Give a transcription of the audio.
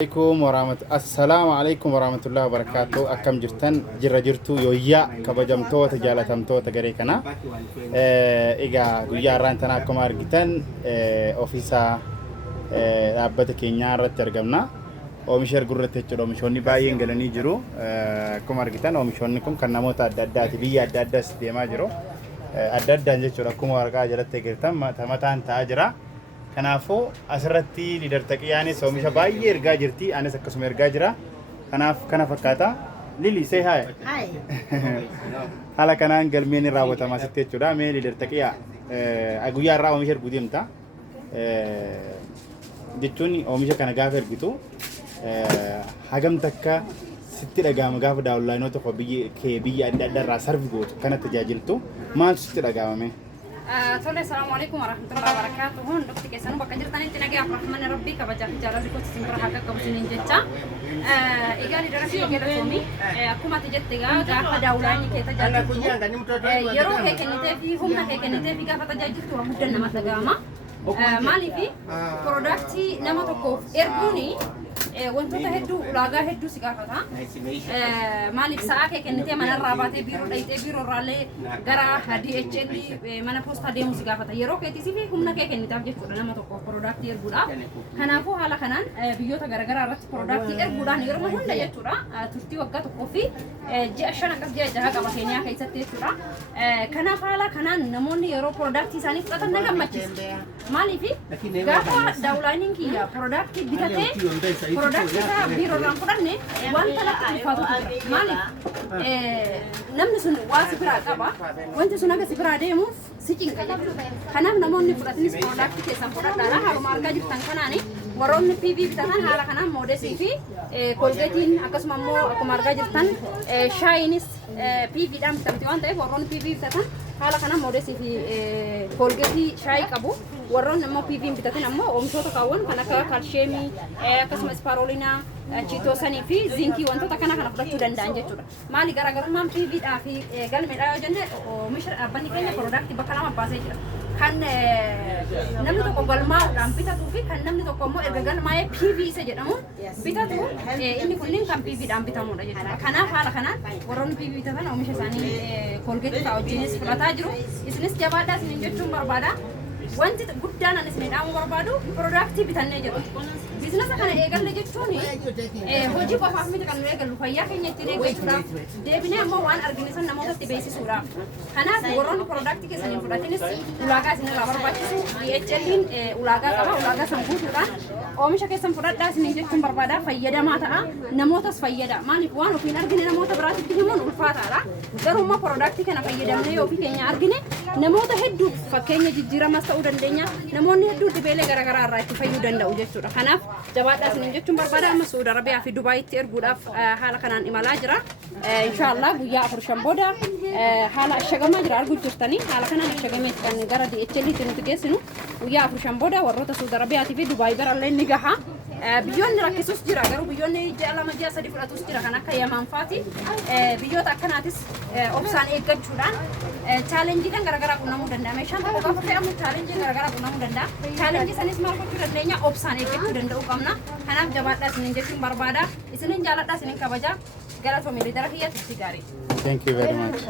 Assalamu alaikum warahmatullahi wabarakatuh. Akkam jirtan jirra jirtu yoyyaa kabajamtoota jaalatamtoota garee kana. Egaa guyyaa har'aan tana akkuma argitan ofiisa dhaabbata keenyaa irratti argamna. Oomisha gurratti jechuudha. Oomishoonni baay'een galanii jiru. Akkuma argitan oomishoonni kun kan namoota adda addaati biyya adda addaas deemaa jiru. Adda addaan jechuudha. Akkuma waraqaa jalatti eegatan mataan ta'aa jira. Kanaafuu asirratti liidar Taqiyaanis oomisha baay'ee ergaa jirti. Anis akkasuma ergaa jira. Kanaaf kana fakkaata. Lili say hi. Hi. Haala kanaan galmeen raawwatamaa sitti jechuudha. Mee liidar Taqiyaa guyyaa irraa oomisha erguu deemta. Jechuun oomisha kana gaafa ergitu hagam takka sitti dhagahama gaafa daawwannoota tokko biyya adda addaa irraa sarfi gootu kana tajaajiltu maaltu sitti dhagahame? Tole, assalamualaikum warahmatullahi wabarakatuh. Dokter kesan bakka jirtanitti nagaa rahman rabbii kabajaa fi jaalalli kooti isin bira haqa qabu isiniin jecha. Egaa liidara galatoomii akkuma ati jette gaafa daawwannii kee tajaajiltu yeroo kee kennitee fi humna kee kennitee fi gaafa tajaajiltu waa guddaa nama dhagahama. Maaliif piroodaaktii nama tokkoof erguuni wantoota hedduu ulaagaa hedduu si gaafata. Maaliif sa'aa kee kennitee manarraa baatee biiroo dhayitee biiroo irraallee gara DHL mana poostaa deemuu si gaafata. Yeroo keetii fi humna kee kennitaaf jechuudha nama tokkoof piroodaaktii erguudhaaf. Kanaafuu haala kanaan biyyoota garaagaraa irratti piroodaaktii erguudhaan yeroo hunda jechuudha turtii waggaa tokkoo fi ji'a 5 akkas ji'a 6 qaba Keeniyaa keessatti jechuudha. Kanaaf haala kanaan namoonni yeroo piroodaaktii isaanii fudhatan na gammachiisa. Maaliif gaafa daawwaniin kiyya piroodaaktii bitatee piroodaaktii isaa biiroodhaan fudhanne wanta natti ulfaatu jira. Maaliif namni sun waa si biraa qaba wanti sun akka si biraa deemuuf si cinqa jechuudha. Kanaaf namoonni fudhatanis piroodaaktii keessan fudhadhaadha. Haaluma argaa jirtan kanaani warroonni PV bitatan haala kanaan moodesii fi kolgeetiin akkasuma immoo akkuma argaa jirtan shaayinis PVdhaan bitamti waan ta'eef warroonni PV bitatan haala kanaan moodesii fi kolgeetii shaayii qabu. Warroonni immoo PV bitatan ammoo oomishoota kaawwan kan akka kaalsheemii akkasumas parooliinaa chiitoosanii fi ziinkii wantoota kana fudhachuu danda'an jechuudha. Maali garaagarummaan PVdhaa fi galmeedhaa yoo jenne oomisha dhaabbanni keenya piroodaaktii bakka lama baasee jira. Kan namni tokko galmaa'uudhaan bitatuu fi kan namni tokko immoo erga galmaa'ee PV isa jedhamu bitatu inni kunniin kan PVdhaan bitamudha jechuudha. Kanaaf haala kanaan warroonni PV bitatan oomisha isaanii kolgeetii fa'aa wajjinis fudhataa jiru. Isinis jabaadhaa isiniin jechuun barbaada. Wanti guddaan anis midhaan barbaadu piroodaaktii bitannee jedhu. Biizinasa kana eegalle jechuun hojii qofaaf miti kan nu eegallu fayyaa keenya ittiin eeggachuudhaaf deebinee ammoo waan argine san namootatti beeksisuudhaaf. Kanaaf warroonni piroodaaktii keessaniin fudhatanis ulaagaa isinirraa barbaachisu DHL'n ulaagaa qaba. Ulaagaa san guutuudhaan oomisha keessan fudhadhaa isiniin jechuun barbaada. Fayyadamaa ta'a namootas fayyada. Maaliif waan ofiin argine namoota biraatitti himuun ulfaataadha. Garuu immoo piroodaaktii kana fayyadamnee yoo ofii keenya argine namoota hedduu fakkeenya jijjiiramas ta'uu dandeenya. Namoonni hedduu dhibeelee garaagaraa irraa itti fayyuu danda'u jechuudha. Kanaaf jabaadhaa isiniin jechuun barbaada. Amma Saudi Arabiyaa fi Dubaayitti erguudhaaf haala kanaan imalaa jira. Inshallah guyyaa 4 booda haala ashagamaa jira arguu jirtanii. Haala kanaan ashagamee kan gara DHL'tti nuti geessinu guyyaa 4 booda warroota Saudi Arabiyaatii fi Dubaay birallee ni gaha. Biyyoonni rakkisus jira garuu biyyoonni ji'a 2 ji'a 3 fudhatus jira kan akka Yaman faati. Biyyoota akkanaatis obsaan eeggachuudhaan chaalenjii kan garaagaraa qunnamuu danda'a. Meeshaan tokko gaafa fe'amu chaalenjii garaagaraa qunnamuu danda'a. Chaalenjii sanis maal gochuu dandeenya? Obsaan eeggachuu danda'uu qabna. Kanaaf jabaadhaa isiniin jechuun barbaada. Isiniin jaaladhaa isiniin kabajaa. Galatoomii liidara kiyyatti gaarii. Thank you very much.